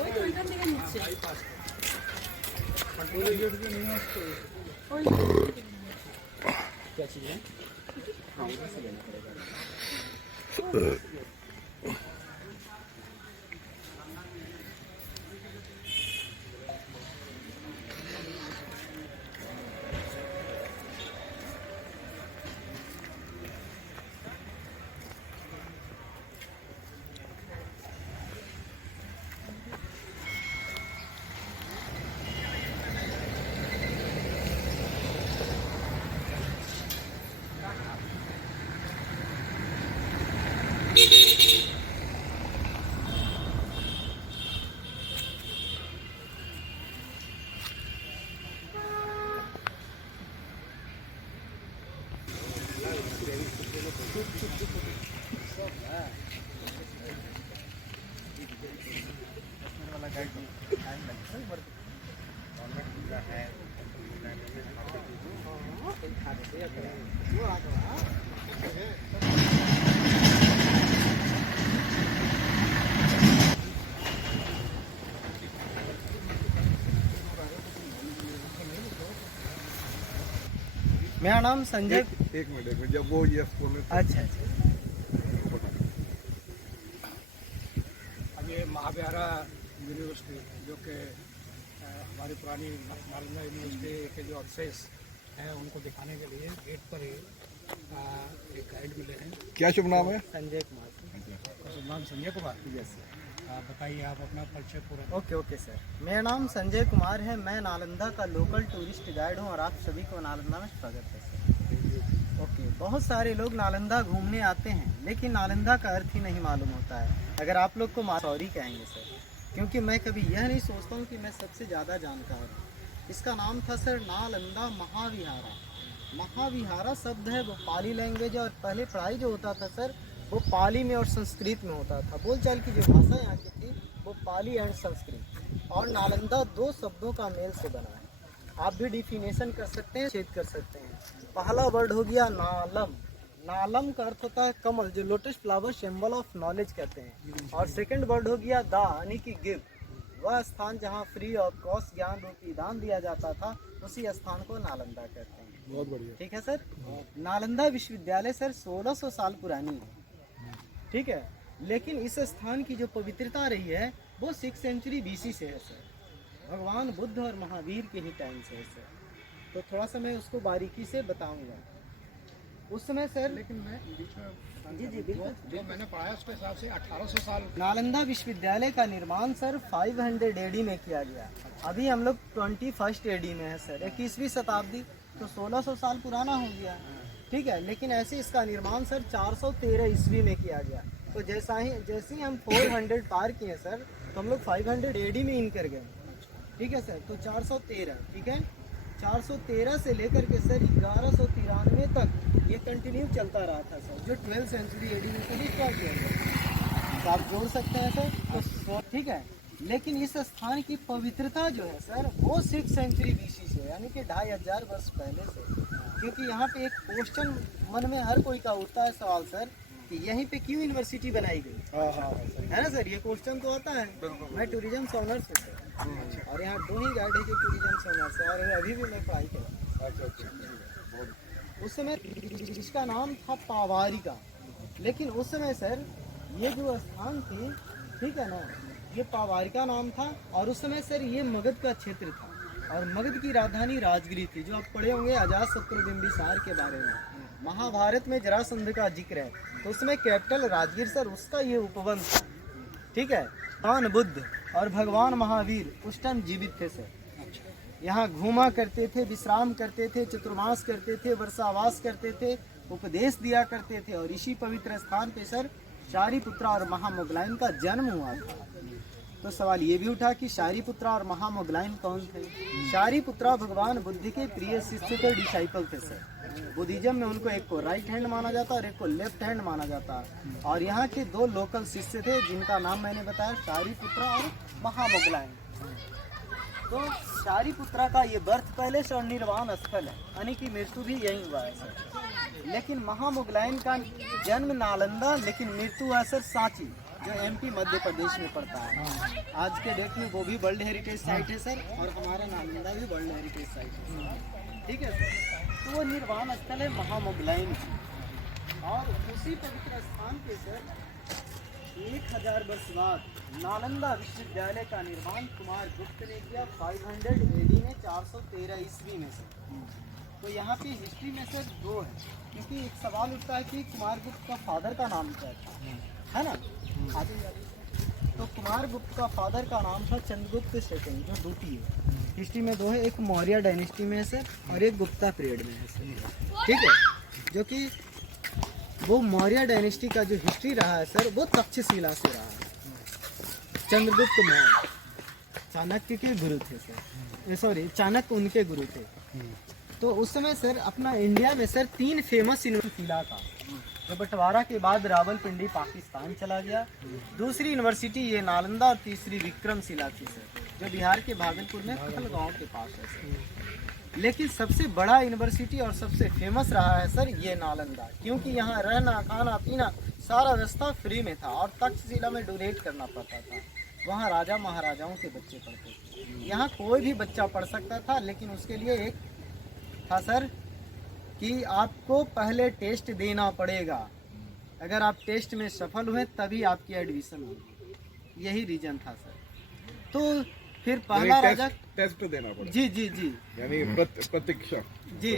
ওই তো ওইখান থেকে নিচ্ছে। क्या चीज़ है? हाँ, उधर से लेना पड़ेगा। मेरा नाम संजय। एक मिनट जब वो ये अच्छा अच्छा। अब ये महाविहारा यूनिवर्सिटी जो कि हमारी पुरानी नालंदा यूनिवर्सिटी के जो अवशेष हैं उनको दिखाने के लिए गेट पर ही एक गाइड मिले हैं। क्या शुभ नाम है? संजय कुमार। शुभ नाम संजय कुमार। Yes sir. बताइए आप अपना परिचय पूरा। ओके ओके सर, मेरा नाम संजय कुमार है। मैं नालंदा का लोकल टूरिस्ट गाइड हूँ और आप सभी को नालंदा में स्वागत है सर। ओके, बहुत सारे लोग नालंदा घूमने आते हैं लेकिन नालंदा का अर्थ ही नहीं मालूम होता है। अगर आप लोग को सॉरी कहेंगे सर, क्योंकि मैं कभी यह नहीं सोचता हूँ कि मैं सबसे ज़्यादा जानकार हूँ। इसका नाम था सर नालंदा महाविहारा। महाविहारा शब्द है वो पाली लैंग्वेज है और पहले पढ़ाई जो होता था सर वो पाली में और संस्कृत में होता था। बोलचाल की जो भाषा यहाँ की थी वो पाली एंड संस्कृत, और नालंदा दो शब्दों का मेल से बना है। आप भी डिफिनेशन कर सकते हैं, छेद कर सकते हैं। पहला वर्ड हो गया नालम। नालम का अर्थ होता है कमल, जो lotus flower symbol of knowledge कहते हैं। और सेकंड वर्ड हो गया दा, यानी कि गिव। वह स्थान जहाँ फ्री ऑफ कॉस्ट ज्ञान रूपी दान दिया जाता था उसी स्थान को नालंदा कहते हैं। बहुत बढ़िया। ठीक है सर। नालंदा विश्वविद्यालय सर 1600 साल पुरानी है, ठीक है, लेकिन इस स्थान की जो पवित्रता रही है वो 6th सेंचुरी BC से है सर। भगवान बुद्ध और महावीर के ही टाइम से है सर। तो थोड़ा सा मैं उसको बारीकी से बताऊंगा। उस समय सर, लेकिन मैं बीच में जी जी बिल्कुल, जो मैंने पढ़ाया उसके हिसाब से 1800 साल नालंदा विश्वविद्यालय का निर्माण सर 500 AD में किया गया। अभी हम लोग 21st AD में है सर, 21वीं शताब्दी, तो 1600 साल पुराना हो गया, ठीक है। लेकिन ऐसे इसका निर्माण सर 413 ईस्वी में किया गया। तो जैसे ही हम 400 पार किए सर तो हम लोग 500 AD में इन कर गए, ठीक है सर। तो 413, ठीक है, 413 से लेकर के सर 1193 तक ये कंटिन्यू चलता रहा था सर, जो 12th सेंचुरी AD में स्टार्ट किया गया। तो आप जोड़ सकते हैं सर, तो ठीक है। लेकिन इस स्थान की पवित्रता जो है सर वो 6th सेंचुरी BC से, यानी कि 2500 वर्ष पहले से। क्योंकि यहाँ पे एक क्वेश्चन मन में हर कोई का उठता है सवाल सर कि यहीं पे क्यों यूनिवर्सिटी बनाई गई, है ना सर। ये क्वेश्चन तो आता है। मैं टूरिज्म से ऑनर्स हूँ सर, और यहाँ 2 ही गाइड है कि टूरिज्म से ऑनर्स है, और अभी भी मैं पढ़ाई कर। उस समय इसका नाम था पावारिका। लेकिन उस समय सर ये जो स्थान थी, ठीक है ना, ये पावारिका नाम था। और उस समय सर ये मगध का क्षेत्र था, और मगध की राजधानी राजगिरी थी, जो आप पढ़े होंगे अजातशत्रु बिंबिसार के बारे में। महाभारत में जरासंध का जिक्र है, तो उसमें कैपिटल राजगीर सर उसका ये उपवंश था, ठीक है। भगवान बुद्ध और भगवान महावीर उस टाइम जीवित थे सर। यहाँ घूमा करते थे, विश्राम करते थे, चतुर्मास करते थे, वर्षावास करते थे, उपदेश दिया करते थे। और इसी पवित्र स्थान पे सर शारिपुत्रा और महामोगलाइन का जन्म हुआ था। तो सवाल ये भी उठा कि शारिपुत्रा और महामोगलाइन कौन थे। शारिपुत्रा भगवान बुद्ध के प्रिय शिष्य थे, डिसाइपल थे सर। बुद्धिज्म में उनको एक को राइट हैंड माना जाता और एक को लेफ्ट हैंड माना जाता। और यहाँ के 2 लोकल शिष्य थे जिनका नाम मैंने बताया, शारिपुत्रा और महामोगलाइन। तो शारिपुत्रा का ये बर्थ पैलेस और निर्वाण स्थल है, यानी कि मृत्यु भी यही हुआ है सर। लेकिन महामोगलाइन का जन्म नालंदा, लेकिन मृत्यु है सर सांची, जो एमपी मध्य प्रदेश में पड़ता है। आज के डेट में वो भी वर्ल्ड हेरिटेज साइट है सर, और हमारा नालंदा भी वर्ल्ड हेरिटेज साइट है। ठीक है सर, तो वो निर्वाण स्थल है महामोगलाइन की। और उसी पवित्र स्थान पे सर 1000 वर्ष बाद नालंदा विश्वविद्यालय का निर्माण कुमार गुप्त ने किया 500 AD में 413 ईस्वी में सर। तो यहाँ पे हिस्ट्री में सर दो है, क्योंकि एक सवाल उठता है कि कुमार गुप्त का फादर का नाम क्या था, है ना। आगे जाइए। तो कुमार गुप्त का फादर का नाम था चंद्रगुप्त सेकंड, जो दूती है। हिस्ट्री में दो है, एक मौर्य डायनेस्टी में है सर, और एक गुप्ता पीरियड में है सर। ठीक है, जो कि वो मौर्य डायनेस्टी का जो हिस्ट्री रहा है सर, वो तक्षशिला से रहा है। चंद्रगुप्त मौर्य चाणक्य के गुरु थे सर, सॉरी चाणक्य उनके गुरु थे। तो उस समय सर अपना इंडिया में सर 3 फेमस यूनिवर्सिटी था, जो बंटवारा के बाद रावलपिंडी पाकिस्तान चला गया। दूसरी यूनिवर्सिटी ये नालंदा, और तीसरी विक्रमशिला थी सर, जो बिहार के भागलपुर में पहलगांव के पास है सर। लेकिन सबसे बड़ा यूनिवर्सिटी और सबसे फेमस रहा है सर ये नालंदा, क्योंकि यहाँ रहना खाना पीना सारा व्यवस्था फ्री में था, और तक्षशिला में डोनेट करना पड़ता था। वहाँ राजा महाराजाओं के बच्चे पढ़ते थे। यहाँ कोई भी बच्चा पढ़ सकता था, लेकिन उसके लिए एक था सर कि आपको पहले टेस्ट देना पड़ेगा। अगर आप टेस्ट में सफल हुए तभी आपकी एडमिशन होगी। यही रीजन था सर। तो फिर पहला राजा टेस्ट देना पड़ा। जी जी जी, यानी प्रतीक्षा जी।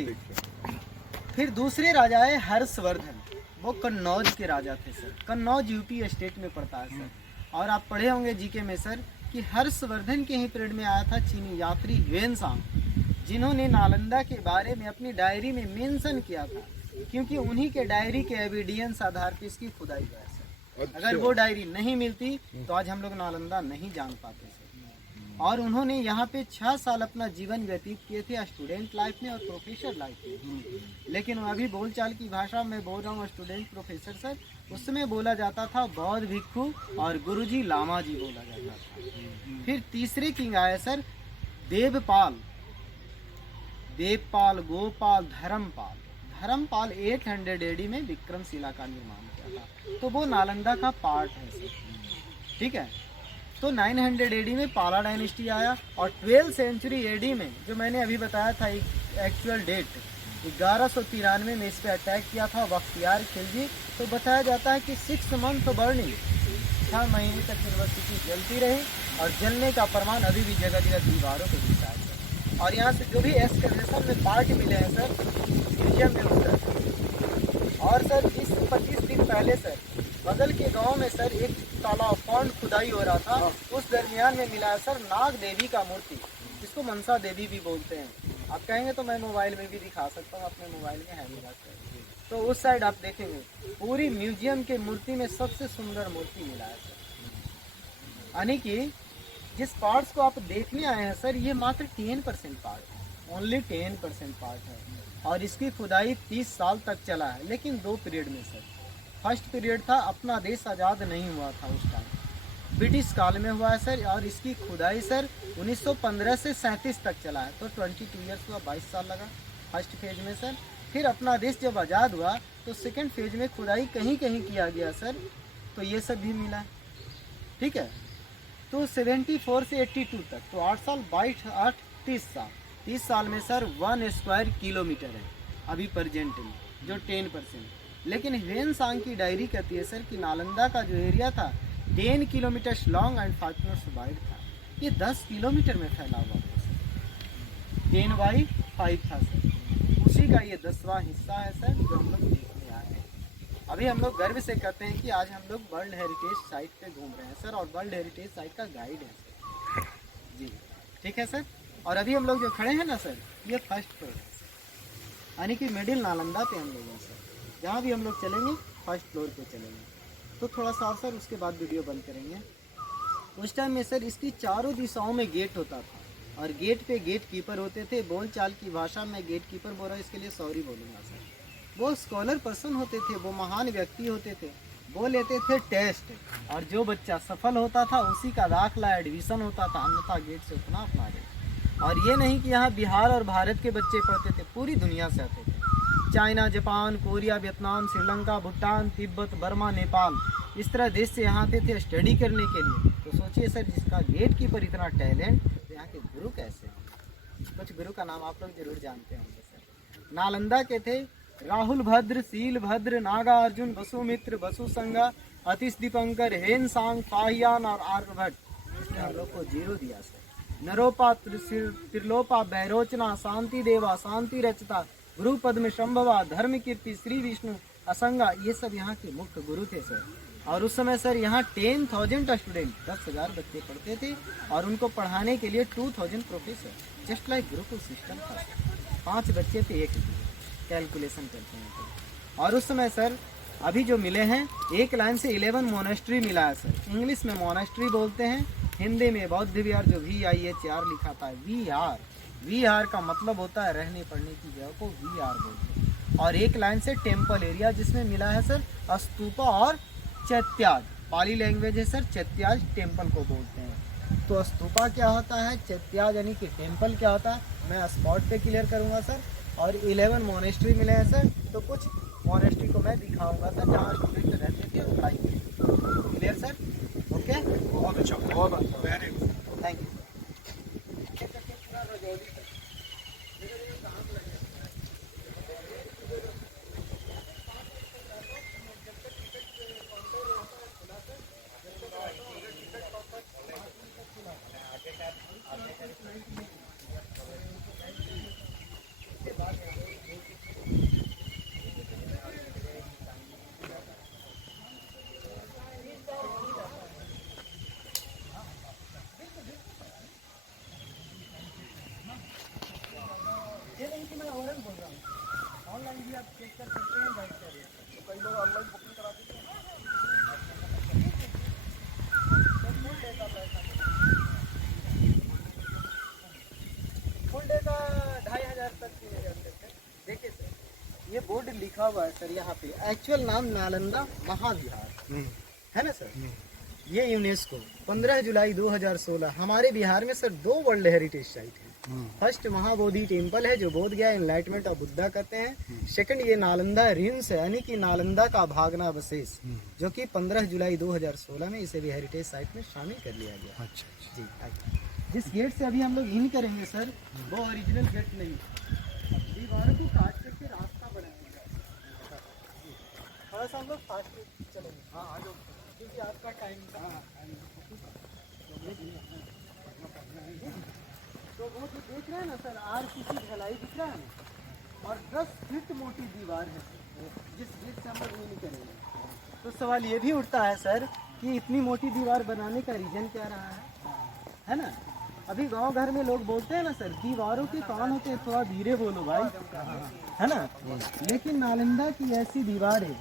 फिर दूसरे राजा है हर्षवर्धन, वो कन्नौज के राजा थे सर। कन्नौज यूपी स्टेट में पड़ता है सर। और आप पढ़े होंगे जीके में सर कि हर्षवर्धन के ही पीरियड में आया था चीनी यात्री ह्वेनसांग, जिन्होंने नालंदा के बारे में अपनी डायरी में मेंशन किया था, क्योंकि उन्हीं के डायरी के एविडेंस आधार पर इसकी खुदाई हुआ है सर। अच्छा। अगर वो डायरी नहीं मिलती तो आज हम लोग नालंदा नहीं जान पाते सर। और उन्होंने यहाँ पे 6 साल अपना जीवन व्यतीत किए थे, स्टूडेंट लाइफ में और प्रोफेसर लाइफ में। लेकिन अभी बोलचाल की भाषा में बोल रहा हूँ स्टूडेंट प्रोफेसर सर, उसमें बोला जाता था बौद्ध भिक्षु और गुरुजी लामा जी बोला जाता था। फिर तीसरे किंग आए सर देवपाल, गोपाल, धर्मपाल 800 AD में विक्रमशिला का निर्माण किया था। तो वो नालंदा का पार्ट है सर। ठीक है, तो 900 AD में पाला डायनेस्टी आया, और 12th सेंचुरी AD में, जो मैंने अभी बताया था एक्चुअल डेट 1193 में इस पर अटैक किया था बख्तियार खिलजी। तो बताया जाता है कि 6 मंथ बर्निंग, 6 महीने तक यूनिवर्सिटी जलती रही, और जलने का प्रमाण अभी भी जगह जगह दीवारों पर दिखता है सर। और यहाँ से जो भी एक्सकवेशन में पार्ट मिले हैं सर, म्यूजियम में उतर। और सर 20-25 दिन पहले सर बगल के गांव में सर एक तालाब पॉन्ड खुदाई हो रहा था। उस दरमियान में मिला है सर नाग देवी का मूर्ति, जिसको मनसा देवी भी बोलते हैं। आप कहेंगे तो मैं मोबाइल में भी दिखा सकता हूँ, अपने मोबाइल में है मेरा सर। तो उस साइड आप देखेंगे पूरी म्यूजियम के मूर्ति में सबसे सुंदर मूर्ति मिला है सर। यानी कि जिस पार्ट्स को आप देखने आए हैं सर, ये मात्र 10% पार्ट है, ओनली 10% पार्ट है। और इसकी खुदाई 30 साल तक चला है, लेकिन 2 पीरियड में सर। फर्स्ट पीरियड था अपना देश आज़ाद नहीं हुआ था उस टाइम, ब्रिटिश काल में हुआ है सर। और इसकी खुदाई सर 1915 से 37 तक चला है, तो 22 ईयर्स हुआ, 22 साल लगा फर्स्ट फेज में सर। फिर अपना देश जब आज़ाद हुआ तो सेकेंड फेज में खुदाई कहीं कहीं किया गया सर, तो ये सब भी मिला। ठीक है, तो 74 से 82 तक, तो 8 साल 30 साल। 30 साल में सर 1 स्क्वायर किलोमीटर है अभी प्रेजेंट में, जो 10%। लेकिन ह्वेनसांग की डायरी कहती है सर कि नालंदा का जो एरिया था 10 kilometre long and 5 kilometre wide था। ये 10 किलोमीटर में फैला हुआ था सर, 10/5 था सर। उसी का ये 10वां हिस्सा है सर, जो हम लोग देखने आए हैं। अभी हम लोग गर्व से कहते हैं कि आज हम लोग वर्ल्ड हेरिटेज साइट पे घूम रहे हैं सर, और वर्ल्ड हेरिटेज साइट का गाइड है सर जी। ठीक है सर, और अभी हम लोग जो खड़े हैं ना सर, ये फर्स्ट फ्लोर है, यानी कि मिडिल नालंदा पे हम लोग हैं सर। जहाँ भी हम लोग चलेंगे फर्स्ट फ्लोर पे चलेंगे। तो थोड़ा सा सर उसके बाद वीडियो बंद करेंगे। उस टाइम में सर इसकी चारों दिशाओं में गेट होता था, और गेट पे गेट कीपर होते थे। बोलचाल की भाषा में गेट कीपर बोल रहा हूँ, इसके लिए सॉरी बोलूँगा सर। वो स्कॉलर पर्सन होते थे, वो महान व्यक्ति होते थे। वो लेते थे टेस्ट, और जो बच्चा सफल होता था उसी का दाखला एडमिशन होता था, अन्यथा गेट से उतना अपना गए। और ये नहीं कि यहाँ बिहार और भारत के बच्चे पढ़ते थे, पूरी दुनिया से आते थे। China, Japan, Korea, Vietnam, Sri Lanka, Bhutan, Tibet, Burma, Nepal, इस तरह देश से यहाँ आते थे स्टडी करने के लिए। तो सोचिए सर, जिसका गेट कीपर इतना टैलेंट, तो यहाँ के गुरु कैसे हैं? कुछ गुरु का नाम आप लोग जरूर जानते होंगे सर। नालंदा के थे राहुल भद्र, शील भद्र, नागा अर्जुन, वसुमित्र, वसु संगा, अतिश दीपंकर, हेन सांग, फाहियान और आर्यभट्ट। इसने हम लोग को 0 दिया सर। नरोपा, त्रिलोपा, बैरोचना, शांति देवा, शांति रचता, गुरु पद्म शंभवा, धर्म कीर्ति, श्री विष्णु, असंगा, ये सब यहाँ के मुख्य गुरु थे सर। और उस समय सर यहाँ 10,000 स्टूडेंट, 10,000 बच्चे पढ़ते थे और उनको पढ़ाने के लिए 2,000 professor, just like Gurukul system था। 5 बच्चे पे 1 गुरु, कैलकुलेशन करते हैं तो। और उस समय सर अभी जो मिले हैं, एक लाइन से 11 मोनेस्ट्री मिला है सर। इंग्लिश में मोनेस्ट्री बोलते हैं, हिंदी में बौद्ध विहार, जो VIHR लिखा था, विहार का मतलब होता है रहने पढ़ने की जगह को विहार बोलते हैं। और एक लाइन से टेम्पल एरिया, जिसमें मिला है सर स्तूपा और चैत्याज। पाली लैंग्वेज है सर, चैत्याज टेम्पल को बोलते हैं। तो स्तूपा क्या होता है, चैत्याज यानी कि टेम्पल क्या होता है, मैं स्पॉट पे क्लियर करूँगा सर। और 11 मोनेस्ट्री मिले हैं सर। तो कुछ मोनेस्ट्री को मैं दिखाऊंगा सर, जहाँ स्टूडेंट रहते थे और पढ़ाई करते। Clear sir? ओके, बहुत अच्छा, बहुत very good. Thank you. Online भी आप चेक कर सकते हैं, बैठ कर। तो कई लोग ऑनलाइन बुकिंग कराते हैं। फुल डे का 2,500 तक 3,000 तक है। देखिए सर, ये बोर्ड लिखा हुआ है सर यहाँ पे, एक्चुअल नाम नालंदा महाविहार है ना सर। ये यूनेस्को 15 जुलाई 2016 हमारे बिहार में सर 2 वर्ल्ड हेरिटेज साइट है। फर्स्ट महाबोधि टेम्पल है, जो बोध गया एनलाइटमेंट ऑफ बुद्धा कहते हैं। सेकंड ये नालंदा रिम्स है, यानी कि नालंदा का भागनावशेष, जो कि 15 जुलाई 2016 में इसे भी हेरिटेज साइट में शामिल कर लिया गया। अच्छा जी, आइए। जिस गेट से अभी हम लोग इन करेंगे सर, वो ओरिजिनल गेट नहीं, दीवारों को काट करके रास्ता बनाया गया। थोड़ा सा हम लोग फास्ट चलेंगे। हाँ, आ जाओ, क्योंकि आपका टाइम तो वो जो देख रहे हैं ना सर, RCC ढलाई दिख रहा है ना, और 10 फीट मोटी दीवार है जिस गेट से हम लोग नहीं करेंगे। तो सवाल ये भी उठता है सर कि इतनी मोटी दीवार बनाने का रीजन क्या रहा है ना। अभी गांव घर में लोग बोलते हैं ना सर, दीवारों के कान होते हैं, थोड़ा धीरे बोलो भाई, है ना। लेकिन नालंदा की ऐसी दीवार है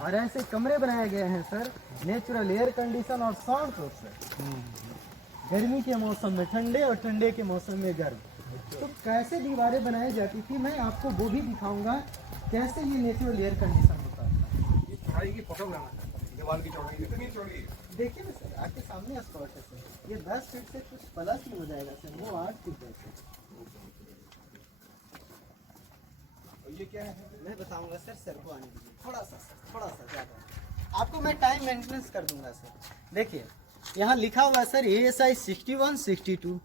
और ऐसे कमरे बनाए गए हैं सर, नेचुरल एयर कंडीशन और साउंड प्रूफ, गर्मी के मौसम में ठंडे और ठंडे के मौसम में गर्म। तो कैसे दीवारें बनाई जाती थी, मैं आपको वो भी दिखाऊंगा, कैसे ये नेचुरल एयर कंडीशन होता है। ये चौड़ाई की फोटो बनाना, दीवार की चौड़ाई कितनी चौड़ी? देखिए ना सर, आपके सामने स्पॉट है सर, ये 10 फीट से कुछ प्लस ही हो जाएगा सर, वो 8 फीट है सर। ये क्या है? मैं बताऊंगा सर को आने दीजिए, थोड़ा सा ज़्यादा, आपको मैं टाइम मेंटेनेंस कर दूंगा सर। देखिए यहाँ लिखा हुआ है सर ASI 61, 62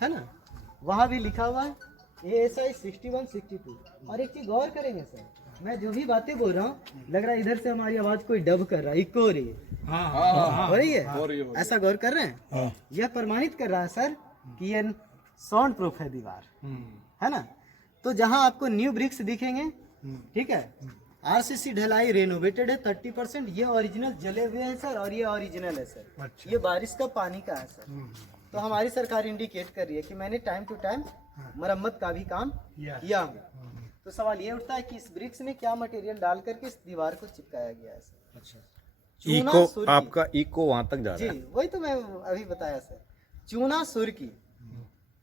है ना, वहाँ भी लिखा हुआ है ASI 61, 62। और एक चीज गौर करेंगे सर, मैं जो भी बातें बोल रहा हूँ, लग रहा है इधर से हमारी आवाज कोई डब कर रहा है, इको हो रही है, हो रही है, ऐसा गौर कर रहे हैं। यह प्रमाणित कर रहा है सर कि ये साउंड प्रूफ है दीवार, है ना। तो जहाँ आपको न्यू ब्रिक्स दिखेंगे, ठीक है, RCC ढलाई रेनोवेटेड है 30%, ये ओरिजिनल जले हुए हैं सर, और ये ओरिजिनल है सर। अच्छा। ये बारिश का पानी का है सर। तो हमारी सरकार इंडिकेट कर रही है कि मैंने टाइम टू टाइम मरम्मत का भी काम किया हूँ। तो सवाल ये उठता है कि इस ब्रिक्स में क्या मटेरियल डाल करके इस दीवार को चिपकाया गया है सर। अच्छा। इको, आपका इको वहां तक जा रहा है। जी, वही तो मैं अभी बताया सर। चूना सुर्की,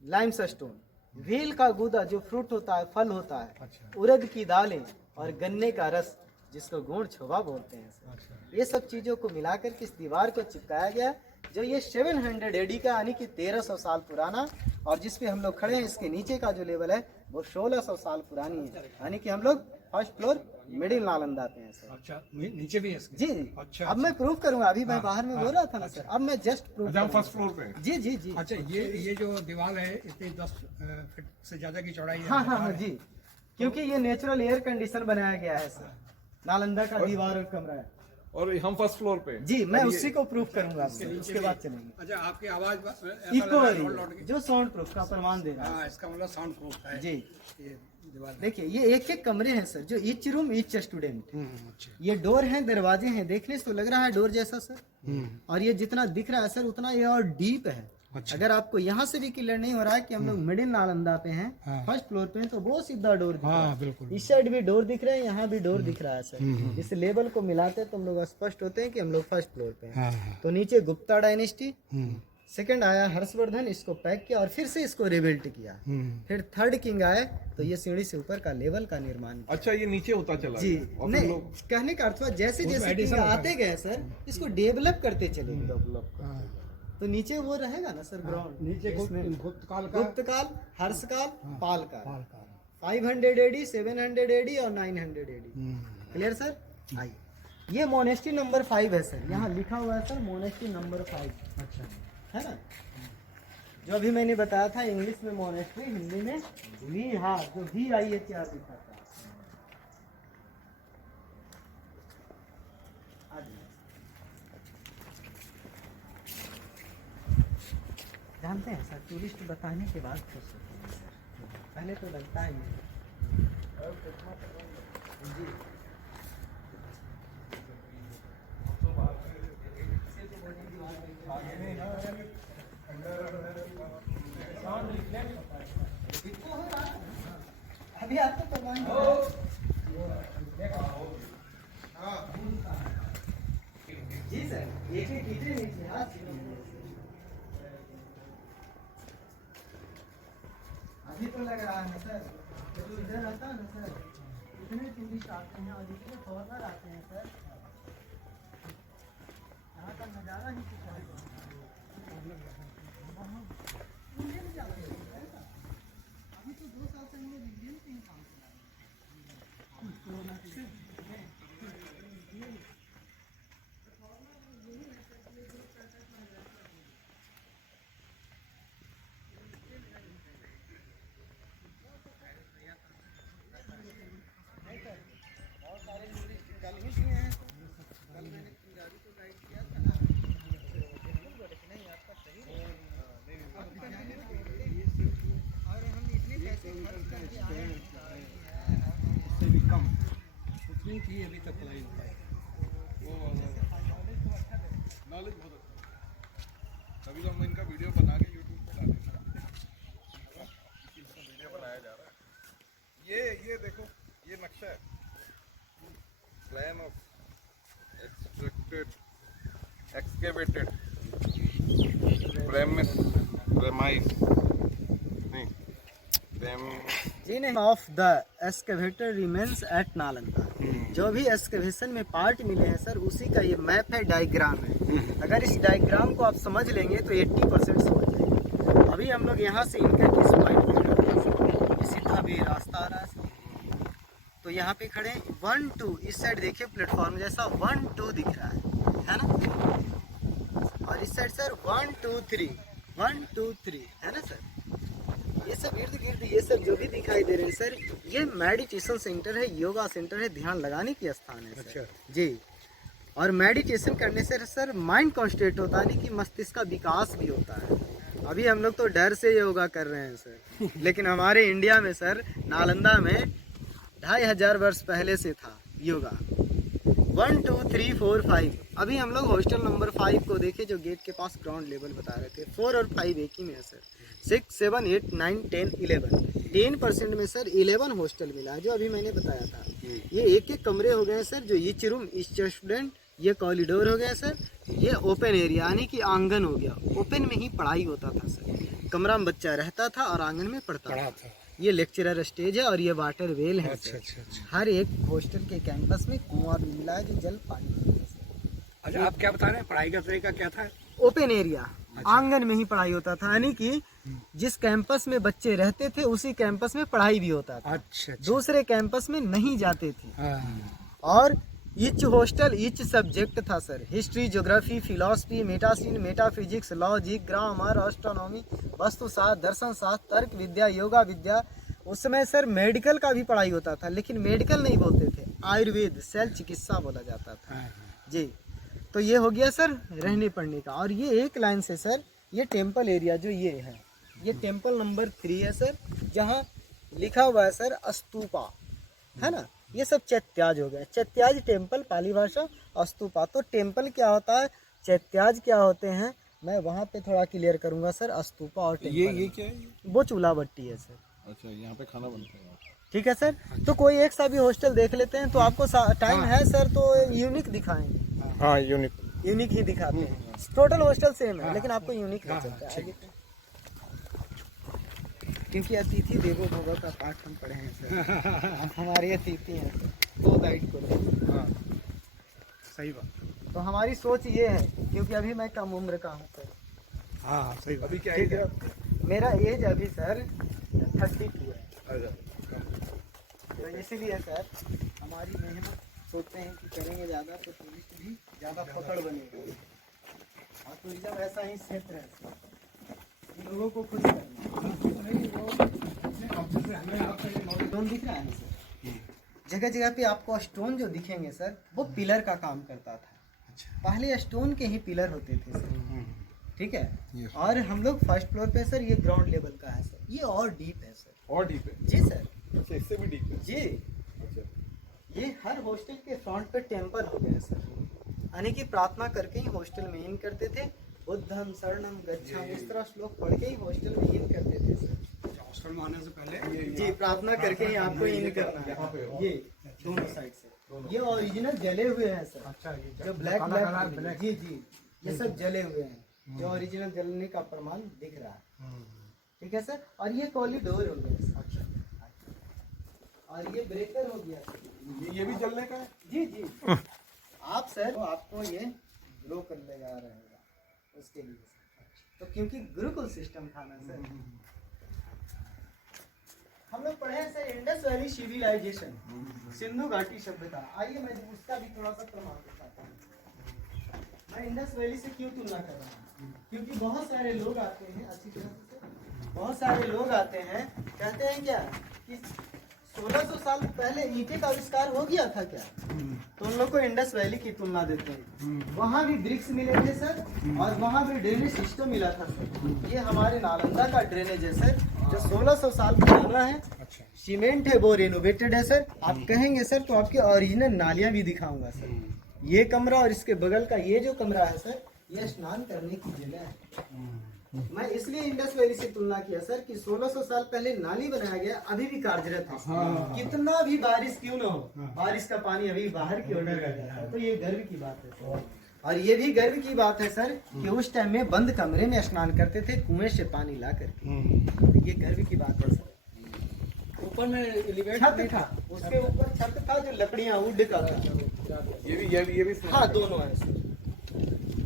लाइमस्टोन, व्हील का गूदा जो फ्रूट होता है, फल होता है, उड़द की दालें और गन्ने का रस जिसको गुड़ छोबा बोलते हैं सर। ये सब चीज़ों को मिलाकर के इस दीवार को चिपकाया गया, जो ये 700 AD का यानी कि 1300 साल पुराना, और जिस पे हम लोग खड़े हैं इसके नीचे का जो लेवल है वो 1600 साल पुरानी है, यानी कि हम लोग फर्स्ट फ्लोर मिड इन नालंदा पे है सर। अच्छा, नीचे भी है इसके? जी अच्छा, अब मैं प्रूफ करूंगा, अभी मैं बाहर में बोल रहा था ना सर, अब मैं जस्ट प्रूफ अच्छा, हम फर्स्ट फ्लोर पे हैं। जी जी जी। अच्छा, ये जो दीवार है इतनी 10 फीट से ज्यादा की चौड़ाई है? हाँ हाँ हाँ जी, क्योंकि ये नेचुरल एयर कंडीशन बनाया गया है सर, नालंदा का दीवार और कमरा है। और हम फर्स्ट फ्लोर पे हैं। जी मैं उसी को प्रूफ करूंगा आपसे, उसके बाद चलेंगे। अच्छा, आपकी आवाज इको है ये, जो साउंड प्रूफ का प्रमाण दे रहा है। हाँ, इसका मतलब साउंड प्रूफ है जी ये दीवार। देखिए ये एक एक कमरे हैं सर, जो ईच रूम ईच स्टूडेंट। अच्छा। ये डोर हैं, दरवाजे हैं, देखने से तो लग रहा है डोर जैसा सर। और ये जितना दिख रहा है सर उतना ये और डीप है। अच्छा। अगर आपको यहाँ से भी क्लियर नहीं हो रहा है कि हम लोग मिड इन नालंदा पे हैं, फर्स्ट फ्लोर पे हैं, तो वो सीधा डोर दिख रहा है। बिल्कुल। इस साइड भी डोर दिख रहा है, यहाँ भी डोर दिख रहा है सर। इस लेवल को मिलाते हैं तो हम लोग स्पष्ट होते हैं कि हम लोग फर्स्ट फ्लोर पे हैं। तो नीचे गुप्ता डायनेस्टी, सेकंड आया हर्षवर्धन, इसको पैक किया और फिर से इसको रिबिल्ट किया। फिर थर्ड किंग आए तो ये सीढ़ी से ऊपर का लेवल का निर्माण किया। अच्छा, ये नीचे होता चला जी गया। और फिर नहीं, लोग कहने का अर्थ हुआ जैसे जैसे किंग आते गए सर, इसको डेवलप करते चले गए। डेवलप करते गए। तो नीचे वो रहेगा ना सर ग्राउंड, नीचे गुप्तकाल का, गुप्तकाल, हर्षकाल, पालकाल, 500 AD, 700 AD और 900 AD। Clear sir? आइए, ये मोनेस्ट्री नंबर 5 है सर, यहाँ लिखा हुआ है सर मोनेस्ट्री नंबर 5। अच्छा है ना, जो अभी मैंने बताया था इंग्लिश में मोनेस्ट्री, हिंदी में विहार, जो VIHR लिखा था। जानते हैं सर, टूरिस्ट बताने के बाद खुश होते हैं सर, पहले तो लगता ही नहीं। जी अभी आपको करवाएंगे जी सर, एक ही टीचर नीचे हाथ अभी तो लग रहा है ना सर, जब इधर आता है ना सर, इतने टूरिस्ट आते हैं और इतने फॉरनर आते हैं सर, यहाँ का नज़ारा ही कुछ है। अभी तो 2 साल से हमने रिलीजन पे ही काम किया है। थी अभी तक पढ़ाई हो पाई। नॉलेज बहुत अच्छा। तभी तो हम इनका वीडियो बना के यूट्यूब पे डालेंगे। वीडियो बनाया जा रहा है। ये देखो, ये नक्शा है, plan of excavated premise premise नहीं of the excavator remains at Nalanda. जो भी एक्सकेवेशन में पार्ट मिले हैं सर, उसी का ये मैप है, डायग्राम है। अगर इस डायग्राम को आप समझ लेंगे तो 80% समझ जाएंगे। अभी हम लोग यहाँ से इनका किस पॉइंट पे सीधा भी रास्ता आ रहा है, तो यहाँ पे खड़े 1 2, इस साइड देखिए प्लेटफॉर्म जैसा 1 2 दिख रहा है ना, और इस साइड सर 1 2 3 1 2 3 है ना सर। ये सब इर्द गिर्द ये सब जो भी दिखाई दे रहे हैं सर, ये मेडिटेशन सेंटर है, योगा सेंटर है, ध्यान लगाने की स्थान है सर। जी, और मेडिटेशन करने से सर माइंड कॉन्सेंट्रेट होता है, कि मस्तिष्क का विकास भी होता है। अभी हम लोग तो डर से योगा कर रहे हैं सर, लेकिन हमारे इंडिया में सर, नालंदा में 2500 वर्ष पहले से था योगा। 1 2 3 4 5। अभी हम लोग हॉस्टल नंबर 5 को देखे, जो गेट के पास ग्राउंड लेवल बता रहे थे। 4 और 5 एक ही में है सर। 6 7 8 9 10 11 10% में सर 11 हॉस्टल मिला है, जो अभी मैंने बताया था। ये एक एक कमरे हो गए सर, जो ईच रूम ईच स्टूडेंट, ये कॉरिडोर हो गया सर, ये ओपन एरिया यानी कि आंगन हो गया। ओपन में ही पढ़ाई होता था सर, कमरा में बच्चा रहता था और आंगन में पढ़ता था। ये लेक्चरर स्टेज है और ये वाटर वेल है। अच्छा। हर एक हॉस्टल के कैंपस में कुआं भी मिला है, जो जल पानी। अच्छा, आप क्या बता रहे हैं, पढ़ाई का तरीका क्या था? ओपन एरिया, आंगन में ही पढ़ाई होता था, यानी कि जिस कैंपस में बच्चे रहते थे उसी कैंपस में पढ़ाई भी होता था। अच्छा दूसरे कैंपस में नहीं जाते थे। हाँ और ईच हॉस्टल ईच सब्जेक्ट था sir, history, geography, philosophy, medicine, metaphysics, logic, grammar, astronomy, वस्तुशास्त्र, दर्शन शास्त्र, तर्क विद्या, योगा विद्या। उस समय सर मेडिकल का भी पढ़ाई होता था, लेकिन मेडिकल नहीं बोलते थे, आयुर्वेद शैल चिकित्सा बोला जाता था जी। तो ये हो गया सर रहने पढ़ने का। और ये एक लाइन से सर ये टेम्पल एरिया जो ये है, ये टेम्पल नंबर 3 है सर, जहाँ लिखा हुआ है सर स्तूपा, है ना। ये सब चैत्याज हो गया, चैत्याज टेम्पल पाली भाषा, स्तूपा। तो टेम्पल क्या होता है, चैत्याज क्या होते हैं, मैं वहाँ पे थोड़ा क्लियर करूँगा सर। स्तूपा और टेम्पल ये क्या है? वो चूल्हा भट्टी है सर। अच्छा, यहाँ पे खाना बनता है। ठीक है सर। तो कोई एक सा भी हॉस्टल देख लेते हैं, तो आपको टाइम है सर तो यूनिक दिखाएंगे। हाँ यूनिक। यूनिक ही दिखाते हैं, टोटल हॉस्टल सेम है लेकिन आपको यूनिक हो सकता है आगे। क्योंकि अतिथि देवो भव का पाठ हम पढ़े हैं सर। हमारे अतिथि हैं तो दायित्व को लें। हाँ सही बात। तो हमारी सोच ये है, क्योंकि अभी मैं कम उम्र का हूँ सर। हाँ सही बात। अभी क्या ठीक है? है, मेरा एज अभी सर 32 है। तो इसीलिए सर हमारी मेहनत सोचते हैं कि करेंगे ज़्यादा तो टूरिस्ट भी ज़्यादा पकड़ बनेगा। और टूरिज्म ऐसा ही क्षेत्र है कि लोगों को खुश करना। स्टोन दिख रहा है ना सर, जगह जगह पे आपको स्टोन जो दिखेंगे सर वो पिलर का काम करता था। पहले स्टोन के ही पिलर होते थे सर, ठीक है। और हम लोग फर्स्ट फ्लोर पे सर, ये ग्राउंड लेवल का है सर, ये और डीप है सर। और डीप है? जी सर। अच्छा, इससे भी डीप है? जी। अच्छा, ये हर हॉस्टल के फ्रंट पे टेम्पल हो गए सर, यानी कि प्रार्थना करके ही हॉस्टल में इन करते थे। बुद्धम शरणम गच्छामि, इस तरह श्लोक पढ़ के ही हॉस्टल में इन करते थे सर। हॉस्टल में आने से पहले जी प्रार्थना करके ही आपको इन करना है। ये दोनों साइड से ये ओरिजिनल जले हुए हैं सर। अच्छा ये जो ब्लैक ब्लैक, जी जी, ये सब जले हुए हैं, जो ओरिजिनल जलने का प्रमाण दिख रहा है। ठीक है सर। और ये कॉरिडोर हो गया सर। अच्छा। और ये ब्रेकर हो गया सर। ये भी जलने का है? जी जी। आप सर तो आपको ये ग्रो कर लगा रहेगा उसके लिए सर। तो क्योंकि गुरुकुल सिस्टम था ना सर। हम लोग पढ़े हैं sir Indus Valley civilisation, Sindhu घाटी सभ्यता। आइए मैं उसका भी थोड़ा सा प्रमाण दिखाता हूँ। मैं इंडस वैली से क्यों तुलना कर रहा हूँ, क्योंकि बहुत सारे लोग आते हैं, अच्छी तरह से बहुत सारे लोग आते हैं, कहते हैं क्या कि 1600 साल पहले ईंटे का आविष्कार हो गया था क्या, तो उन लोग को इंडस वैली की तुलना देते हैं। वहाँ भी ब्रिक्स मिले थे सर, और वहाँ भी ड्रेनेज सिस्टम मिला था सर। ये हमारे नालंदा का ड्रेनेज है सर, जो 1600 साल पुराना है। अच्छा सीमेंट है वो रेनोवेटेड है सर। आप कहेंगे सर तो आपके ओरिजिनल नालियाँ भी दिखाऊंगा सर। ये कमरा और इसके बगल का ये जो कमरा है सर, ये स्नान करने की जगह है। मैं इसलिए इंडस वैली से तुलना किया सर कि 1600 साल पहले नाली बनाया गया, अभी भी कार्यरत है। कितना भी बारिश क्यों ना हो, बारिश का पानी अभी बाहर की ओर नहीं जाता है। तो ये गर्व की बात है सर। और ये भी गर्व की बात है सर कि उस टाइम में बंद कमरे में स्नान करते थे, कुएं से पानी ला करके। तो ये गर्व की बात है सर। ऊपर में एलिवेट छत था, उसके ऊपर छत था जो लकड़ियां वुड का था। ये भी हाँ दोनों है सर।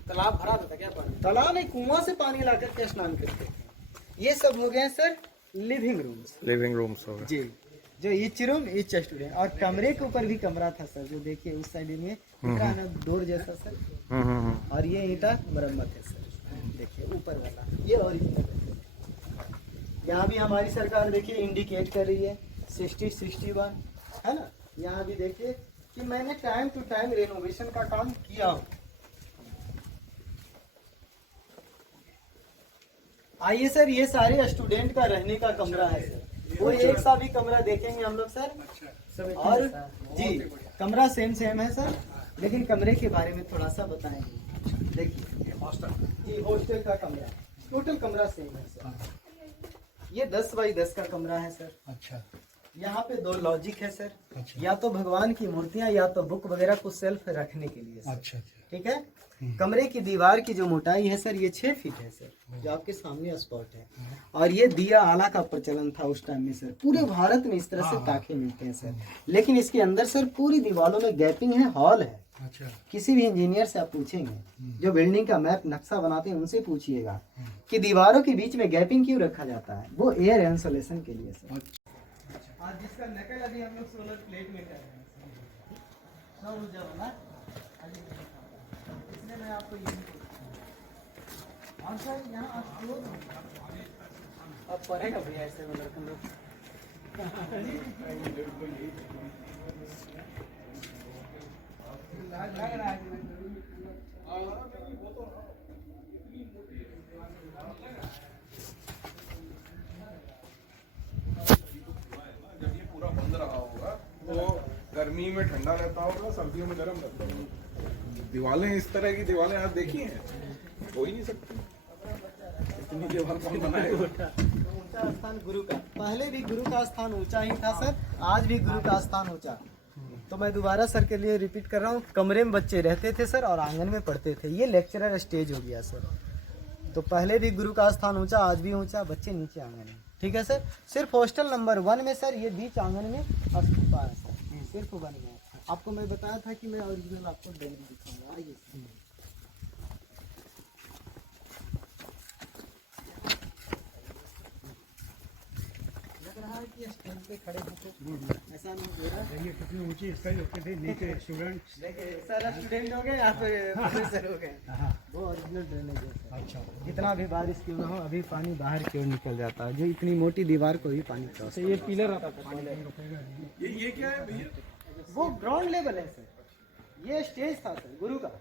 तालाब भरा था क्या पानी? तालाब में कुआं से पानी ला करके स्नान करते थे। ये सब हो गए sir living rooms. Living rooms हो गए जी, जो ईच रूम ईच स्टूडेंट। और कमरे के ऊपर भी कमरा था सर, जो देखिए उस साइड में दिख रहा है ना डोर जैसा सर। और ये ईंटा मरम्मत है सर, देखिए ऊपर वाला ये ओरिजिनल है। यहाँ भी हमारी सरकार देखिए इंडिकेट कर रही है 60-61 है ना। यहाँ भी देखिए कि मैंने टाइम टू टाइम रेनोवेशन का काम किया हूँ। आइए सर, ये सारे स्टूडेंट का रहने का कमरा है सर। कोई एक सा भी कमरा देखेंगे हम लोग सर। और जी कमरा सेम है सर, लेकिन कमरे के बारे में थोड़ा सा बताएंगे। देखिए जी हॉस्टल का कमरा, टोटल कमरा सेम है सर। ये 10 बाई 10 का कमरा है सर। अच्छा यहाँ पे 2 लॉजिक है सर। या तो भगवान की मूर्तियाँ या तो बुक वगैरह को सेल्फ रखने के लिए सर। अच्छा ठीक है। कमरे की दीवार की जो मोटाई है सर ये 6 फीट है सर, जो आपके सामने स्पॉट है। और ये दिया आला का प्रचलन था उस टाइम में सर। पूरे भारत में इस तरह से ताखे मिलते हैं सर। लेकिन इसके अंदर सर पूरी दीवारों में गैपिंग है, हॉल है। अच्छा किसी भी इंजीनियर से आप पूछेंगे, जो बिल्डिंग का मैप नक्शा बनाते हैं उनसे पूछिएगा कि दीवारों के बीच में गैपिंग क्यों रखा जाता है, वो एयर इंसुलेशन के लिए सर। आज जिसका नकल अभी हम लोग सोलर प्लेट में कर रहे हैं, सौर ऊर्जा वाला, इसलिए मैं आपको ये सर यहाँ अब पढ़ेगा भैया ऐसे मतलब हम लोग लग रहा है जब ये पूरा बंद रहा होगा तो गर्मी में ठंडा रहता होगा, सर्दियों में गर्म रहता होगा। दीवारें इस तरह की दीवारें आप देखी हैं, हो ही नहीं सकती। इतनी दीवार कौन बनाएगा? ऊंचा स्थान गुरु का, पहले भी गुरु का स्थान ऊंचा ही था सर, आज भी गुरु का स्थान ऊंचा। तो मैं दोबारा सर के लिए रिपीट कर रहा हूँ, कमरे में बच्चे रहते थे सर और आंगन में पढ़ते थे, ये लेक्चरर स्टेज हो गया सर। तो पहले भी गुरु का स्थान ऊंचा, आज भी ऊंचा, बच्चे नीचे आंगन में, ठीक है सर। सिर्फ हॉस्टल नंबर 1 में सर ये बीच आंगन में स्तूपा है सर, सिर्फ 1 में। आपको मैं बताया था कि मैं ओरिजिनल आपको डेली दिखाऊंगा, आइए। कि स्टेज पे खड़े होकर ऐसा नहीं हो रहा। ये कितनी ऊंची स्टेज होती थी, नीचे स्टूडेंट्स देखिए सारा स्टूडेंट हो गए, यहाँ पे प्रोफेसर हो गए। वो ओरिजिनल ड्रेनेज है सर। अच्छा, कितना भी बारिश क्यों ना हो, अभी पानी बाहर की ओर निकल जाता है, जो इतनी मोटी दीवार को भी पानी क्रॉस। ये पिलर आता था पहले, ये क्या है भैया? वो ग्राउंड लेवल है सर, ये स्टेज था सर गुरु का।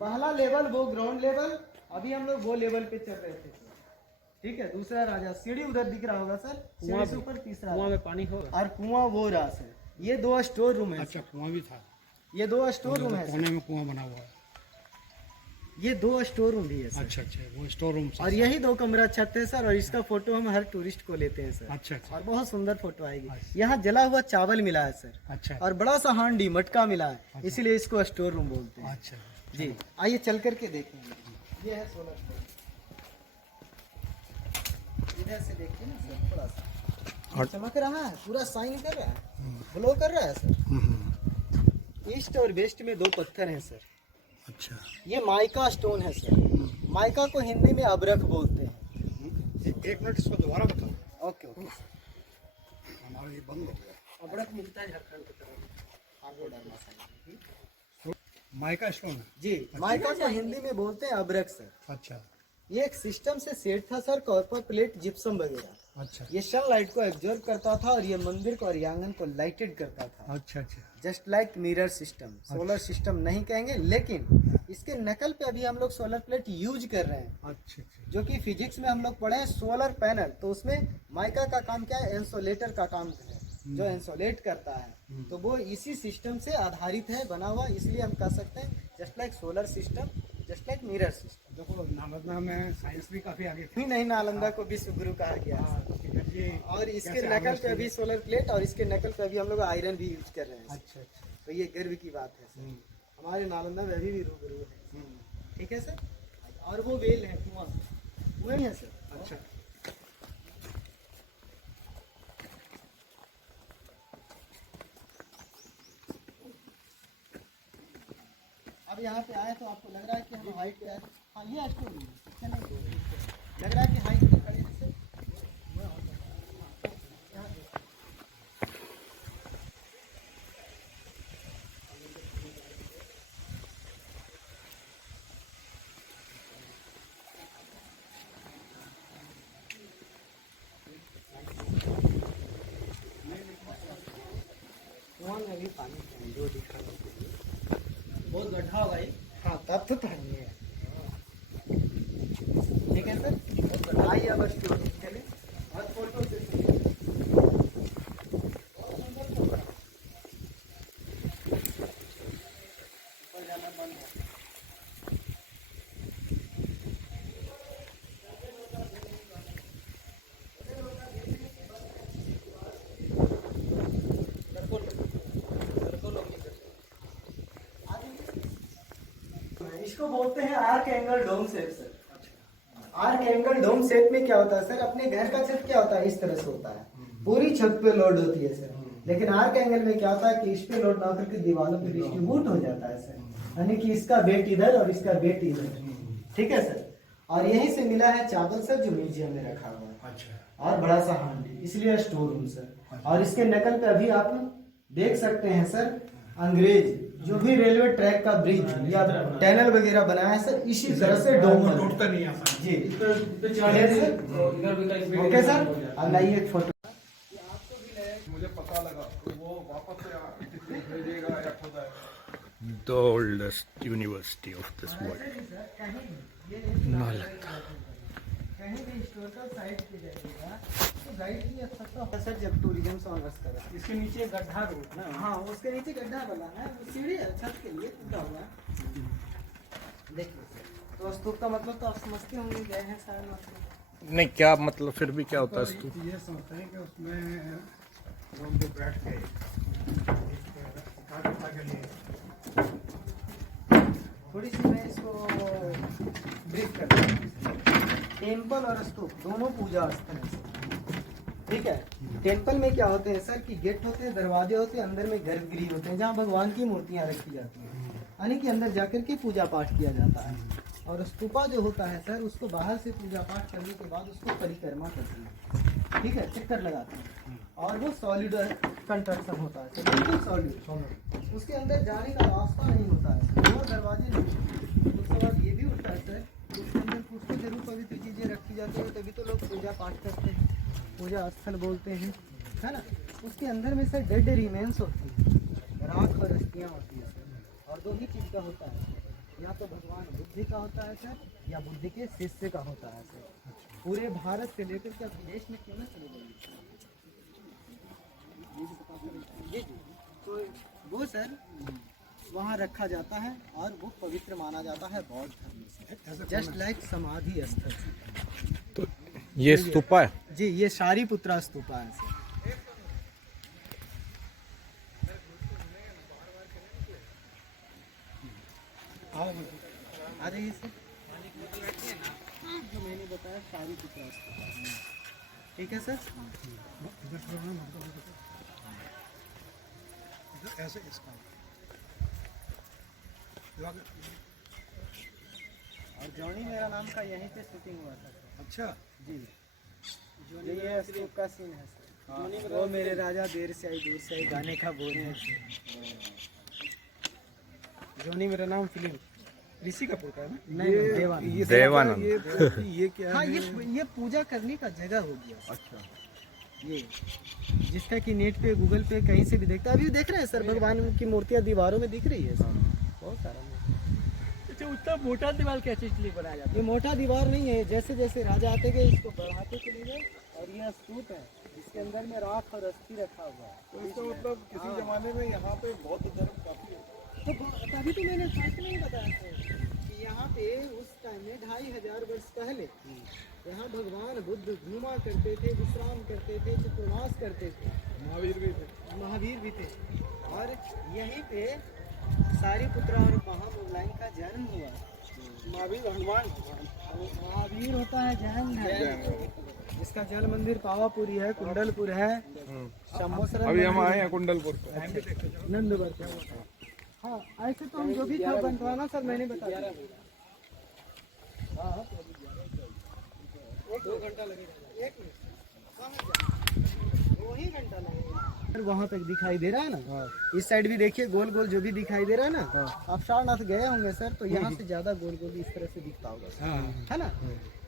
पहला लेवल वो ग्राउंड लेवल, अभी हम लोग वो लेवल पे चल रहे थे, ठीक है। दूसरा राजा, सीढ़ी उधर दिख रहा होगा सर, सीढ़ी से ऊपर तीसरा, कुआं में पानी होगा और कुआं वो रहा सर। ये 2 स्टोर रूम है। अच्छा, कुआं भी था, ये 2 स्टोर रूम है, कोने में कुआं बना हुआ है। ये 2 स्टोर रूम भी है सर। अच्छा, वो स्टोर रूम और यही 2 कमरा छत है सर, और इसका फोटो हम हर टूरिस्ट को लेते हैं सर। अच्छा, और बहुत सुंदर फोटो आएगी। यहाँ जला हुआ चावल मिला है सर, अच्छा, और बड़ा सा हांडी मटका मिला है, इसीलिए इसको स्टोर रूम बोलते हैं। अच्छा जी, आइए चल करके देखेंगे। ये है सोलर प्लेट, इधर से देखिए ना सर, थोड़ा सा चमक रहा है, पूरा शाइन कर रहा है, ग्लो कर रहा है सर। ईस्ट और वेस्ट में 2 पत्थर हैं सर। अच्छा, ये माइका स्टोन है सर। माइका को हिंदी में अबरख बोलते हैं। 1 मिनट इसको दोबारा बताओ। Okay okay. हमारा ये बंद हो गया। अबरख मिलता है झारखंड की तरफ, आगे डालना चाहिए माइका स्टोन जी। माइका को हिंदी में बोलते हैं अबरख सर। अच्छा, ये एक सिस्टम से सेट था सर, कॉपर प्लेट, जिप्सम वगैरह। अच्छा, ये सनलाइट को एब्जॉर्ब करता था और ये मंदिर को और आंगन को लाइटेड करता था, अच्छा, just like mirror system. Solar system नहीं कहेंगे, लेकिन इसके नकल पे अभी हम लोग सोलर प्लेट यूज कर रहे हैं, अच्छा, जो कि फिजिक्स में हम लोग पढ़े हैं। सोलर पैनल, तो उसमें माइका का काम क्या है, इंसुलेटर का काम है, जो इंसुलेट करता है। तो वो इसी सिस्टम से आधारित है, बना हुआ, इसलिए हम कह सकते हैं just like solar system, just like mirror system. देखो नालंदा में साइंस भी काफी आगे थी। नहीं, नालंदा को विश्व गुरु कहा गया है। और इसके नकल पे अभी सोलर प्लेट, और इसके नकल पे अभी हम लोग आयरन भी यूज कर रहे हैं। अच्छा, तो ये गर्व की बात है सर, हमारे नालंदा में अभी भी रूबरू है, ठीक है सर। और वो वेल है, कुआं वही है सर। अच्छा, अब यहाँ पे आए तो आपको लग रहा है कि हम हाइट पे आए। हाँ, ये स्टोर रूम है, लग रहा है कि हाइट पे खड़े हैं सर। कुआं में भी पानी है, जो दिखा रहा है। बहुत गड्ढा होगा ये। हाँ, तब तो नहीं है, ठीक है सर। आइए अब स्टोर चले और फोटो से जाना बंद है। इसको बोलते हैं arch angle dome shape sir. Arch angle dome shape में क्या होता है सर, अपने घर का छत क्या होता है, इस तरह से होता है, पूरी छत पे लोड होती है सर। लेकिन आर्क एंगल में क्या होता है कि इस पे लोड ना करके दीवारों पे डिस्ट्रीब्यूट हो जाता है सर, यानी कि इसका वेट इधर और इसका वेट इधर, ठीक है सर। और यहीं से मिला है चावल सर जो म्यूजियम में रखा हुआ है। अच्छा। और बड़ा सा हांडी, इसलिए स्टोर रूम सर। और इसके नकल पे अभी आप देख सकते हैं सर, अंग्रेज जो भी रेलवे ट्रैक का ब्रिज या टनल वगैरह बनाया है सर, इसी तरह से डोम टूटता नहीं है जी। ओके सर, अब लाइए एक फोटो। मुझे पता लगा वो वापस से भेजेगा या खुद आएगा। The oldest university of this world. Nalanda. कहीं भी हिस्टोरिकल साइट पे जाइएगा तो गाइड की आवश्यकता सर, जब टूरिज्म से ऑनर्स करा। इसके नीचे गड्ढा रोड ना। हाँ, उसके नीचे गड्ढा बना है, वो सीढ़ी है छत के लिए टूटा हुआ है। देखिए सर, तो स्तूप का मतलब तो आप समझते होंगे, गए हैं शायद मतलब। नहीं, क्या मतलब फिर भी क्या होता है स्तूप? ये समझते हैं कि उसमें लोग जो बैठ के एकाग्रता के लिए। थोड़ी सी मैं इसको ब्रीफ करता हूँ। टेम्पल और स्तूप दोनों पूजा स्थल है, ठीक है। टेम्पल में क्या होते हैं सर कि गेट होते हैं, दरवाजे होते हैं, अंदर में गर्भगृह होते हैं जहाँ भगवान की मूर्तियाँ रखी जाती हैं, यानी कि अंदर जाकर के पूजा पाठ किया जाता है। और स्तूपा जो होता है सर, उसको बाहर से पूजा पाठ करने के बाद उसको परिक्रमा करते हैं, ठीक है, चक्कर लगाते हैं। और वो सॉलिड कंस्ट्रक्शन होता है, बिल्कुल सॉलिड। उसके अंदर जाने का रास्ता नहीं होता है, वो दरवाजे नहीं। उसके बाद ये भी होता है सर, उसके अंदर कुछ तो जरूर पवित्र चीज़ें रखी जाती हैं, तभी तो लोग पूजा पाठ करते हैं, पूजा स्थल बोलते हैं, है ना। उसके अंदर में सर डेड रिमेन्स होती है, राख और अस्थियाँ होती है सर। और दो ही चीज़ का होता है, या तो भगवान बुद्ध का होता है सर, या बुद्ध के शिष्य का होता है सर। पूरे भारत से लेकर के विदेश में क्यों ना चले जाइए, जी जी, तो वो सर वहाँ रखा जाता है और वो पवित्र माना जाता है बौद्ध धर्म से, जस्ट लाइक समाधि स्थल। तो ये स्तूपा है जी, ये शारिपुत्रा स्तूपा है सर। आ जाइए सर, जो मैंने बताया शारिपुत्रा स्तूपा, ठीक है सर। ऐसे इसका और जॉनी मेरा नाम का यहीं पे शूटिंग हुआ था सर। अच्छा जी, ये स्तूप का सीन है सर। वो मेरे राजा देर से आई दूर से आई गाने का बोल है। जॉनी मेरा नाम फिल्म ऋषि कपूर का है ना? नहीं, देवानंद। देवानंद। ये क्या हाँ, है? ये पूजा करने का जगह हो गया। अच्छा। ये जिसका कि नेट पे गूगल पे कहीं से भी देखता है, अभी देख रहे हैं सर, भगवान की मूर्तियाँ दीवारों में दिख रही है सर, बहुत सारा। अच्छा, उतना मोटा दीवार क्या चीज के लिए बनाया जाता ये मोटा दीवार नहीं है, जैसे जैसे राजा आते गए इसको बढ़ाते चले गए। और यह स्तूप है, इसके अंदर में राख और अस्थि रखा हुआ है। तो इसका मतलब किसी जमाने में यहाँ पे बौद्ध धर्म काफी है। तो तभी तो मैंने फास्ट नहीं बताया था कि यहाँ पे उस टाइम में 2500 वर्ष पहले यहाँ भगवान बुद्ध घूमा करते थे, विश्राम करते थे, चतुर्मास करते थे, महावीर भी थे। और यहीं पे सारिपुत्रा और महामूलाइन का जन्म हुआ। महावीर हनुमान महावीर होता है जैन धर्म, जिसका जल मंदिर पावापुरी है, कुंडलपुर है, शंभोसरन अभी हम आए हैं कुंडलपुर पे। नंदवर पे। हाँ, ऐसे तो हम जो भी था बनवाना सर मैंने बताया। हाँ, 1-2 घंटा लगेगा, 1 मिनट, 2 ही घंटा लगेगा। वहाँ तक दिखाई दे रहा है ना, इस साइड भी देखिए गोल गोल जो भी दिखाई दे रहा है ना। आप सारनाथ गए होंगे सर, तो यहाँ से ज्यादा गोल गोल इस तरह से दिखता होगा, है ना।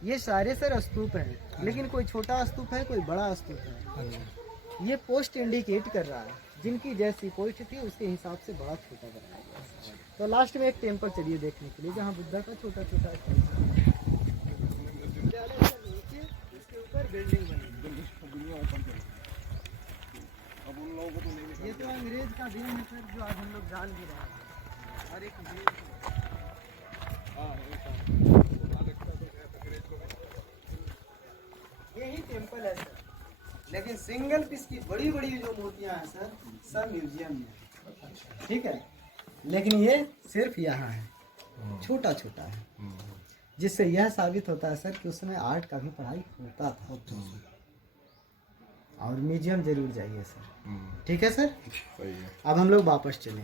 ये सारे सर स्तूप हैं, लेकिन कोई छोटा स्तूप है, कोई बड़ा स्तूप है। ये पोस्ट इंडिकेट कर रहा है, जिनकी जैसी पोस्ट थी उसके हिसाब से बड़ा छोटा बनाया गया। तो लास्ट में एक टेम्पल चलिए देखने के लिए, जहाँ बुद्धा का छोटा छोटा नीचे उसके ऊपर बिल्डिंग बनी। अब उन लोगों को तो नहीं। ये तो अंग्रेज का दिन है सर, जो आज हम लोग जान भी रहे हैं। हर एक यही टेम्पल है सर, लेकिन सिंगल पीस की बड़ी बड़ी जो मूर्तियां हैं सर, सब म्यूजियम में, ठीक है। लेकिन ये सिर्फ यहाँ है, छोटा छोटा है, जिससे यह साबित होता है सर कि उस समय आर्ट का भी पढ़ाई होता था। और म्यूजियम जरूर जाइए सर, ठीक है सर। सही है। अब हम लोग वापस चले,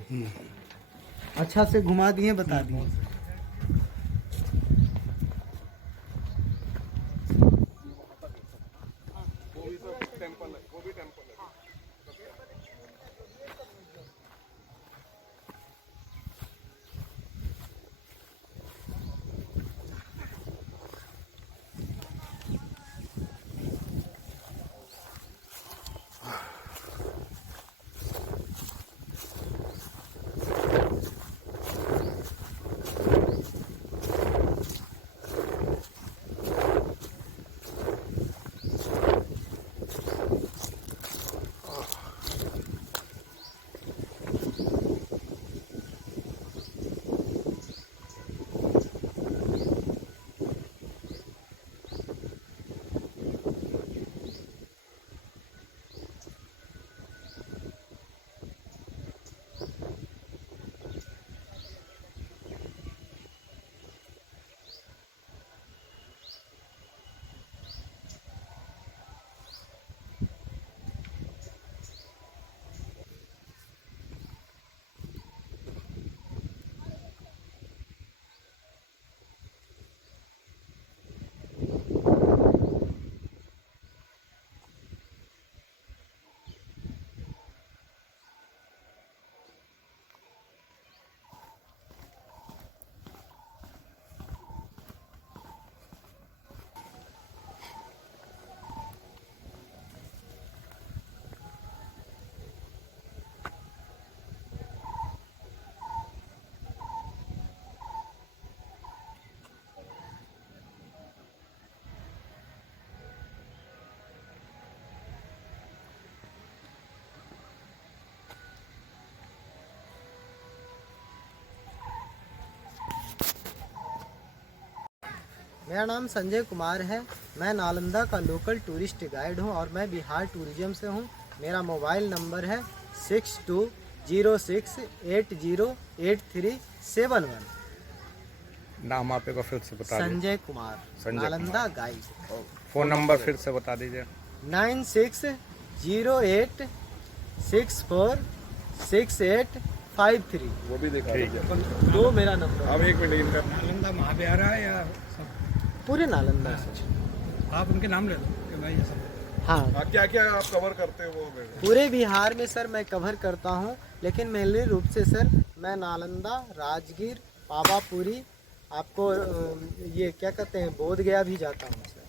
अच्छा से घुमा दिए, बता दिए। मेरा नाम संजय कुमार है। मैं नालंदा का लोकल टूरिस्ट गाइड हूँ और मैं बिहार टूरिज्म से हूँ। मेरा मोबाइल नंबर है 6206808371। नाम आप एक बार फिर से बता दीजिए। Sanjay Kumar, Sanjay Nalanda guide. Phone number फिर से बता दीजिए। 9608646853। वो भी दिखा ठीक दीजिए। दो मेरा नंबर अब एक मिनट इनका नालंदा महाविहारा या सब पूरे नालंदा से। आप उनके नाम ले लो कि मैं ये सब हाँ, क्या क्या आप कवर करते हो वो पूरे बिहार में सर मैं कवर करता हूँ, लेकिन मेनली रूप से सर मैं नालंदा, राजगीर, पावापुरी, आपको ये क्या कहते हैं, बोध गया भी जाता हूँ सर।